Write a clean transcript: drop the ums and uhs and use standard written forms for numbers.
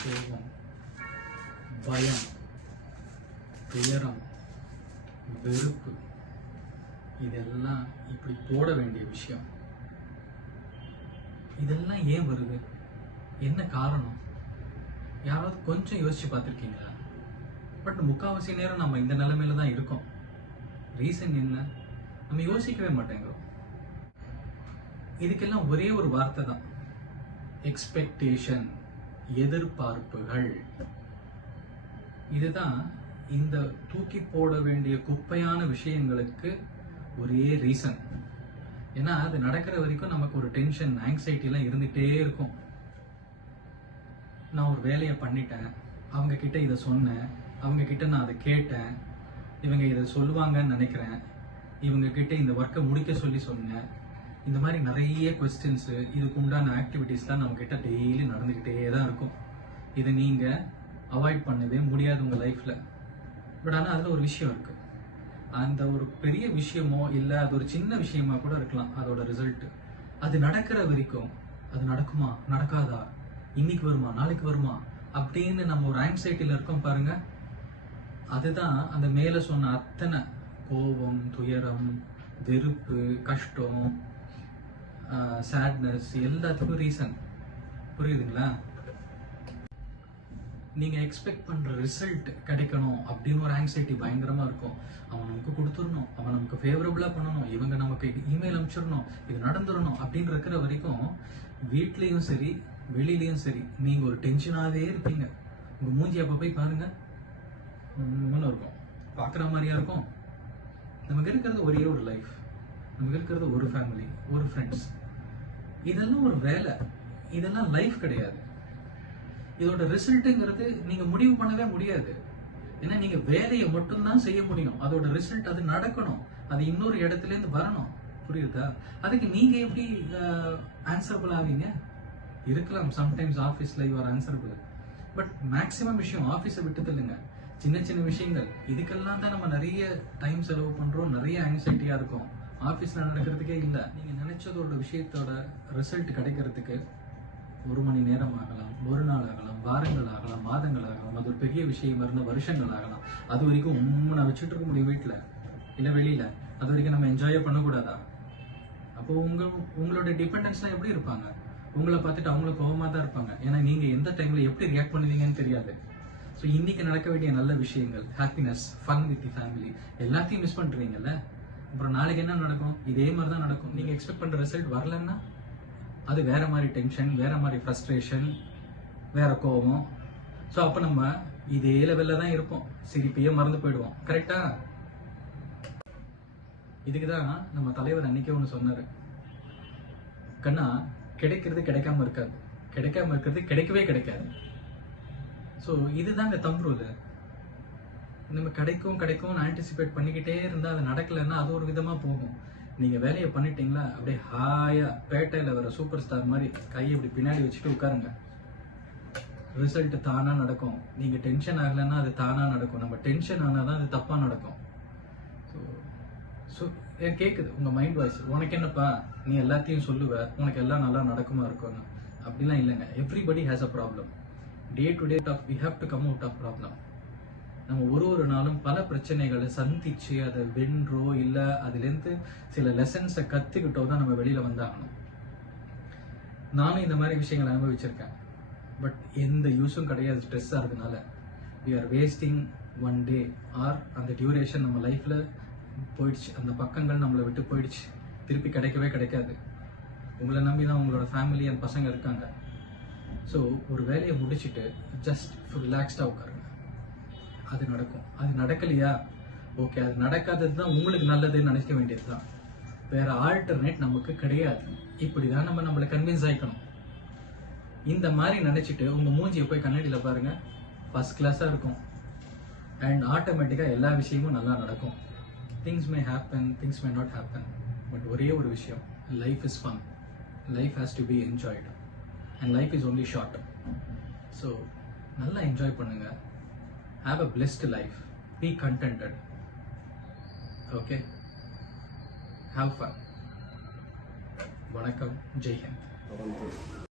சோகம், பயம், துயரம், வெறுப்பு, இதெல்லாம் இப்படி போட வேண்டிய விஷயம். இதெல்லாம் ஏன் வருது? என்ன காரணம்? யாராவது கொஞ்சம் யோசிச்சு பார்த்துருக்கீங்களா? பட் முக்கால்வாசி நேரம் நம்ம இந்த நிலைமையில தான் இருக்கோம். ரீசன் என்ன? நம்ம யோசிக்கவே மாட்டேங்கிறோம். இதுக்கெல்லாம் ஒரே ஒரு வார்த்தை தான், எக்ஸ்பெக்டேஷன், எதிர்பார்ப்புகள். இதுதான் இந்த தூக்கி போட வேண்டிய குப்பையான விஷயங்களுக்கு ஒரே ரீசன். ஏன்னா அது நடக்கிற வரைக்கும் நமக்கு ஒரு டென்ஷன், ஆங்ஸைட்டிலாம் இருந்துகிட்டே இருக்கும். நான் ஒரு வேலையை பண்ணிட்டேன், அவங்க கிட்ட இதை சொன்னேன், அவங்க கிட்ட நான் அதை கேட்டேன், இவங்க இதை சொல்லுவாங்கன்னு நினைக்கிறேன், இவங்க கிட்ட இந்த ஒர்க்கை முடிக்க சொல்லி சொன்னேன். இந்த மாதிரி நிறைய கொஸ்டின்ஸு, இதுக்கு உண்டான ஆக்டிவிட்டீஸ்லாம் நம்ம கிட்ட டெய்லி நடந்துக்கிட்டே தான் இருக்கும். இதை நீங்கள் அவாய்ட் பண்ணவே முடியாது உங்கள் லைஃப்பில். பட் ஆனால் அதில் ஒரு விஷயம் இருக்குது. அந்த ஒரு பெரிய விஷயமோ இல்லை அது ஒரு சின்ன விஷயமா கூட இருக்கலாம், அதோட ரிசல்ட்டு அது நடக்கிற வரைக்கும் அது நடக்குமா நடக்காதா, இன்னைக்கு வருமா நாளைக்கு வருமா அப்படின்னு நம்ம ஒரு ஆங்ஸைட்டியில் இருக்கோம் பாருங்க. அதுதான் அந்த மேலே சொன்ன அத்தனை கோபம், துயரம், வெறுப்பு, கஷ்டம், சேட்னஸ் எல்லாத்துக்கும் ரீசன். புரியுதுங்களா? நீங்கள் எக்ஸ்பெக்ட் பண்ணுற ரிசல்ட் கிடைக்கணும் அப்படின்னு ஒரு ஆங்ஸைட்டி பயங்கரமாக இருக்கும். அவன் நமக்கு கொடுத்துடணும், அவன் நமக்கு ஃபேவரபுளாக பண்ணணும், இவங்க நமக்கு இமெயில் அனுப்பிச்சிடணும், இது நடந்துடணும் அப்படின்னு இருக்கிற வரைக்கும் வீட்லேயும் சரி வெளியிலையும் சரி நீங்கள் ஒரு டென்ஷனாகவே இருப்பீங்க. உங்கள் மூஞ்சி அப்போ போய் பாருங்கள், இருக்கும், பார்க்குற மாதிரியா இருக்கும். நமக்கு இருக்கிறது ஒரே ஒரு லைஃப், நமக்கு இருக்கிறது ஒரு ஃபேமிலி, ஒரு ஃப்ரெண்ட்ஸ். இதெல்லாம் ஒரு வேலை, இதெல்லாம் லைஃப் கிடையாது. இதோட ரிசல்ட்டுங்கிறது நீங்கள் முடிவு பண்ணவே முடியாது. ஏன்னா நீங்கள் வேலையை மட்டும்தான் செய்ய முடியும். அதோட ரிசல்ட் அது நடக்கணும், அது இன்னொரு இடத்துலேருந்து வரணும். புரியுதா? அதுக்கு நீங்கள் எப்படி ஆன்சரபிள் ஆவீங்க? இருக்கலாம், சம்டைம்ஸ் ஆஃபீஸில் யூஆர் ஆன்சரபிள். பட் மேக்ஸிமம் விஷயம் ஆஃபீஸை விட்டு இல்லைங்க. சின்ன சின்ன விஷயங்கள், இதுக்கெல்லாம் தான் நம்ம நிறைய டைம் செலவு பண்ணுறோம், நிறைய ஆங்ஸைட்டியாக இருக்கும். ஆஃபீஸில் நடக்கிறதுக்கே இல்லை. நீங்கள் நினச்சதோட விஷயத்தோட ரிசல்ட் கிடைக்கிறதுக்கு 1 மணி நேரம் ஆகலாம், ஒரு நாள் ஆகலாம், வாரங்கள் ஆகலாம், மாதங்கள் ஆகலாம். அது ஒரு பெரிய விஷயம் இருந்தால் வருஷங்கள் ஆகலாம். அது வரைக்கும் நான் வச்சுட்டு இருக்க முடியும் வீட்டில் இல்லை வெளியில். அது வரைக்கும் நம்ம என்ஜாயே பண்ணக்கூடாதா? அப்போ உங்களோட டிபெண்டன்ஸ்லாம் எப்படி இருப்பாங்க? உங்களை பார்த்துட்டு அவங்களுக்கு கோபமாக தான் இருப்பாங்க. ஏன்னா நீங்கள் எந்த டைமில் எப்படி ரியாக்ட் பண்ணுவீங்கன்னு தெரியாது. ஸோ இன்னைக்கு நடக்க வேண்டிய நல்ல விஷயங்கள், happiness, fun with the family எல்லாத்தையும் மிஸ் பண்ணுறீங்கல்ல. அப்புறம் நாளைக்கு என்ன நடக்கும்? இதே மாதிரி தான் நடக்கும். நீங்கள் எக்ஸ்பெக்ட் பண்ணுற ரிசல்ட் வரலன்னா அது வேற மாதிரி டென்ஷன், வேற மாதிரி ஃப்ரஸ்ட்ரேஷன், வேற கோபம். ஸோ அப்போ நம்ம இதே லெவலில் தான் இருப்போம், சிரிப்பையே மறந்து போயிடுவோம். கரெக்டா? இதுக்கு தான் நம்ம தலைவர் அன்னைக்கே ஒன்று சொன்னார், கண்ணா கிடைக்கிறது கிடைக்காம இருக்காது, கிடைக்காம இருக்கிறது கிடைக்கவே கிடைக்காது. ஸோ இதுதாங்க தம்புருது. நம்ம கிடைக்கும்னு ஆன்டிசிபேட் பண்ணிக்கிட்டே இருந்தால் அது நடக்கலைன்னா அது ஒரு விதமாக போகும். நீங்கள் வேலையை பண்ணிட்டீங்களா, அப்படியே ஹாயாக பேட்டையில் வர சூப்பர் ஸ்டார் மாதிரி கையை இப்படி பின்னாடி வச்சுட்டு உட்காருங்க. ரிசல்ட் தானாக நடக்கும். நீங்கள் டென்ஷன் ஆகலைன்னா அது தானாக நடக்கும். நம்ம டென்ஷன் ஆனால் தான் அது தப்பாக நடக்கும். ஸோ கேட்குது உங்கள் மைண்ட் வாய்ஸ், உனக்கு என்னப்பா நீ எல்லாத்தையும் சொல்லுவ, உனக்கு எல்லாம் நல்லா நடக்குமா இருக்கும்னு. அப்படிலாம் இல்லைங்க. Everybody has a problem. Day to day we have to come out of problem. நம்ம ஒரு நாளும் பல பிரச்சனைகளை சந்திச்சு அதை வென்றோ இல்லை அதுலேருந்து சில லெசன்ஸை கற்றுக்கிட்டோ தான் நம்ம வெளியில் வந்தாகணும். நானும் இந்த மாதிரி விஷயங்களை அனுபவிச்சிருக்கேன். பட் எந்த யூஸும் கிடையாது. ஸ்ட்ரெஸ்ஸாக இருக்கிறதுனால we are wasting 1 day or அந்த டியூரேஷன் நம்ம லைஃப்பில் போயிடுச்சு. அந்த பக்கங்கள் நம்மளை விட்டு போயிடுச்சு, திருப்பி கிடைக்கவே கிடைக்காது. உங்களை நம்பி தான் உங்களோட ஃபேமிலி அண்ட் பசங்க இருக்காங்க. ஸோ ஒரு வேலையை முடிச்சுட்டு ஜஸ்ட் ரிலாக்ஸ்டாக உட்காருங்க. அது நடக்கும். அது நடக்கலையா, ஓகே, அது நடக்காதது தான் உங்களுக்கு நல்லதுன்னு நினைக்க வேண்டியது தான். வேற ஆல்டர்னேட் நமக்கு கிடையாது. இப்படி தான் நம்மளை கன்வின்ஸ் ஆகிக்கணும். இந்த மாதிரி நினச்சிட்டு உங்கள் மூஞ்சியை போய் கண்ணாடியில் பாருங்க, ஃபர்ஸ்ட் கிளாஸாக இருக்கும். அண்ட் ஆட்டோமேட்டிக்காக எல்லா விஷயமும் நல்லா நடக்கும். Things may happen, things may not happen. But ஒரே ஒரு விஷயம், life is fun. Life has to be enjoyed. And life is only short. So நல்லா என்ஜாய் பண்ணுங்க. Have a blessed life. Be contented. Okay? Have fun. Vanakkam. Jai Hind.